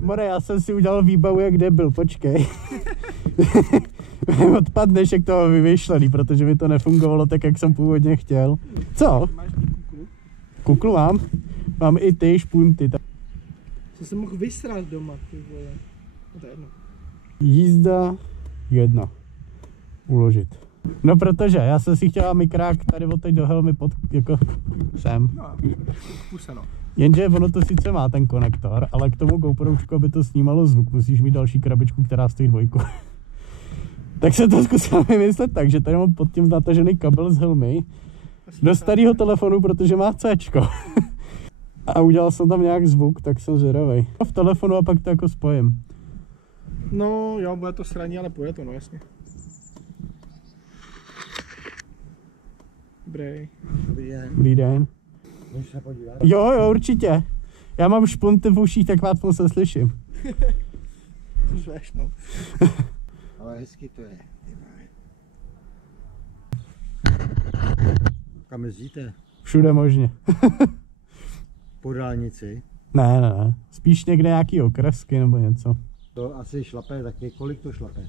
More, já jsem si udělal výbavu, jak debil, počkej. Odpadneš, jak to vymýšlený, protože mi to nefungovalo tak, jak jsem původně chtěl. Co? Máš kuklu? Kuklu mám? Mám i ty špunty. Co jsem mohl vysrat doma, ty vole. No to je jedno. Jízda 1. Uložit. No protože já jsem si chtěla mikrák tady odteď do helmy pod, jako sem. No, puseno. Jenže ono to sice má ten konektor, ale k tomu GoProučku, aby to snímalo zvuk, musíš mít další krabičku, která stojí 2. Tak jsem to zkusil vymyslet tak, že tady mám pod tím natažený kabel z helmy do starého telefonu, protože má Cčko. A udělal jsem tam nějak zvuk, tak jsem zvědavej. V telefonu a pak to jako spojím. No jo, bude to sraní, ale půjde to, no jasně. Dobrý. Dobrý den. Dobrý den. Můžeš se podívat? Jo, určitě. Já mám špunty v uších, tak vás se slyším. Řveš, no. Ale hezky to je. Kam jezdíte? Všude možně. Po dálnici? Ne. Spíš někde nějaký okresky nebo něco. To asi šlape taky. Kolik to šlape?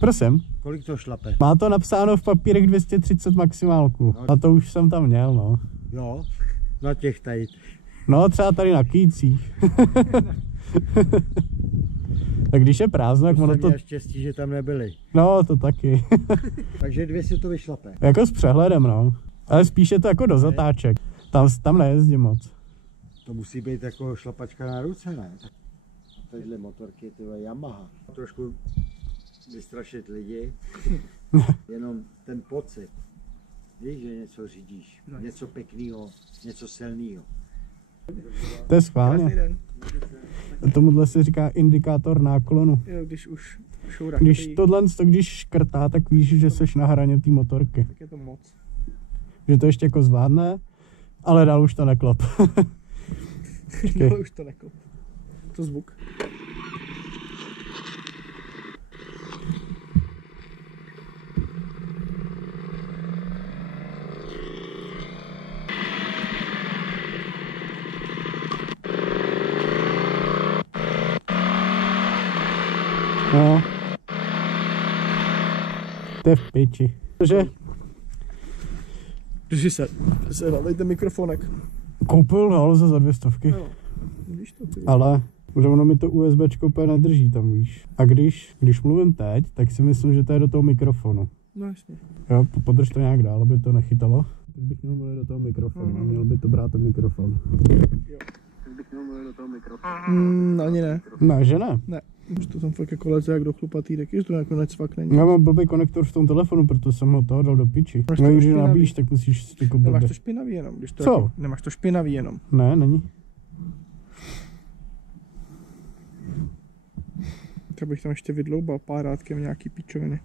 Prosím. Kolik to šlape? Má to napsáno v papírech 230 maximálku. A to už jsem tam měl, no. Jo, na těch tady. No, třeba tady na Kýcích. Tak když je prázdno, tak ono to... Měl štěstí, že tam nebyli. No, to taky. Takže 200 to vyšlape. Jako s přehledem, no. Ale spíš je to jako do zatáček. Tam nejezdím moc. To musí být jako šlapačka na ruce, ne? Tadyhle motorky, tyhle Yamaha. Trošku vystrašit lidi. Jenom ten pocit. Víš, že něco řídíš. Něco pěkného, něco silného. To je schválně. Tomuhle se říká indikátor náklonu. Jo, když už šoura. Když když škrtá, tak víš, že seš na hraně té motorky. Tak je to moc. Že to ještě jako zvládne, ale dál už to neklop. No, už to neklop. To zvuk. No. To je v piči. Protože Drži se hledejte mikrofonek. koupil no, za 200. Jo, víš to ty. Ale že ono mi to USBčko úplně nedrží tam, víš. A když mluvím teď, tak si myslím, že to je do toho mikrofonu. No jasně. Jo, podrž to nějak dál, aby to nechytalo. Teď bych měl mluvit do toho mikrofonu, měl by to brát ten mikrofon. Jo. Teď bych měl mluvit do toho mikrofonu. Ani ne. Ne, že ne? Ne. Už to tam fakt jako leze jak do chlupatý, taky, že to nakonec fakt není. Já mám blbý konektor v tom telefonu, proto jsem ho toho dal do piči. No, když nabíjíš, tak musíš jako blbě. Nemáš to špinavý jenom, když to Co? jako, nemáš to špinavý jenom. Ne, není. Tak bych tam ještě vydloubal párátkem nějaký pičoviny.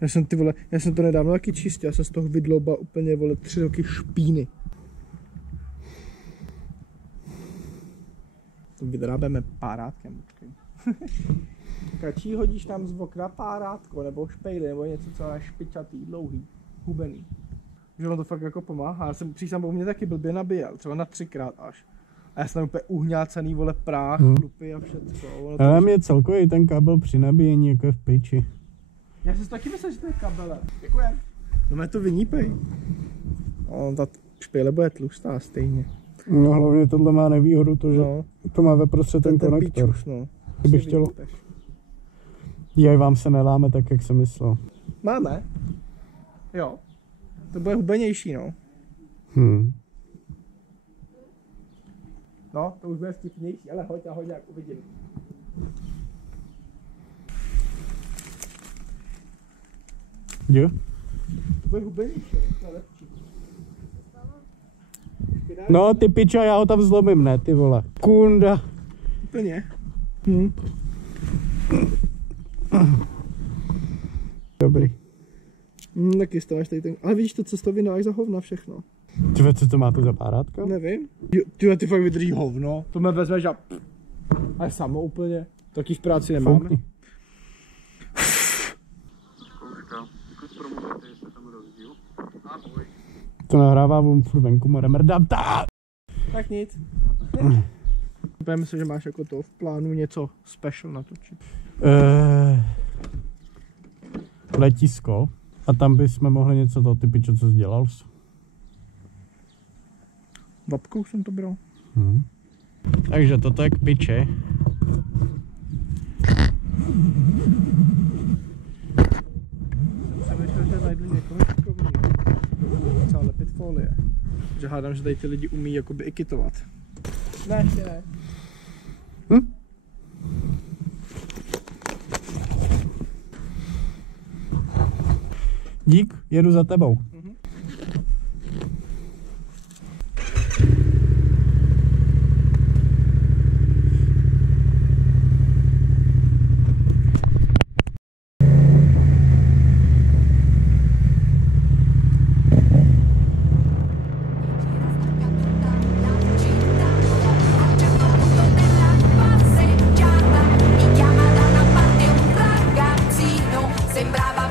Já jsem to nedávno taky čistil, já jsem z toho vydloubal úplně, 3 roky špíny. To vydrábeme párátkem, počkej. Kačí hodíš tam z okna párátko, nebo špejly, nebo něco, co je špičatý, dlouhý, hubený. Že on to fakt jako pomáhá, já jsem přísám u mě taky blbě nabíjel, třeba na 3krát až. A já jsem úplně uhňácený, práh, chlupy a všecko. Ale mě celkově ten kabel při nabíjení jako je v piči. Já jsem si taky myslel, že to je kabelem. Děkujem. No mě to vynípej. Ta špejle bude tlustá stejně. No hlavně tohle má nevýhodu to, že to má ve prostřed ten konektor. Píčus, no. Kdybych chtěl... Jaj, vám se neláme tak, jak jsem myslel. Máme. Jo. To bude hubenější, no. No, to už bude vtipnější, ale hoď a hoď, jak uvidím. Jo? To bude hubenější, to je lepší. No ty pičo, já ho tam zlomím, ne, ty vole. Kunda. Úplně. Dobrý. Taky stáváš tady ten, ale vidíš to, co to vynáš za hovna všechno. Tyve, co to máte za párátka? Nevím. Ty fakt vydrží hovno. To mě vezmeš a... Ale samo úplně. Taky v práci nemáme. Foukni. To nahrává furt venku, more mrdám. Tak nic. právě myslím, že máš jako to v plánu něco special natočit. Letisko. A tam bychom mohli něco toho, ty pičo, co jsi dělal. Babkou jsem to bral. Takže toto je k piče. Jsem myslel, že najdu někoho šikovného. Třeba lepit folie. Že hádám, že tady ty lidi umí jakoby i kitovat. Ne, ještě ne. Dík, jedu za tebou. Sembrava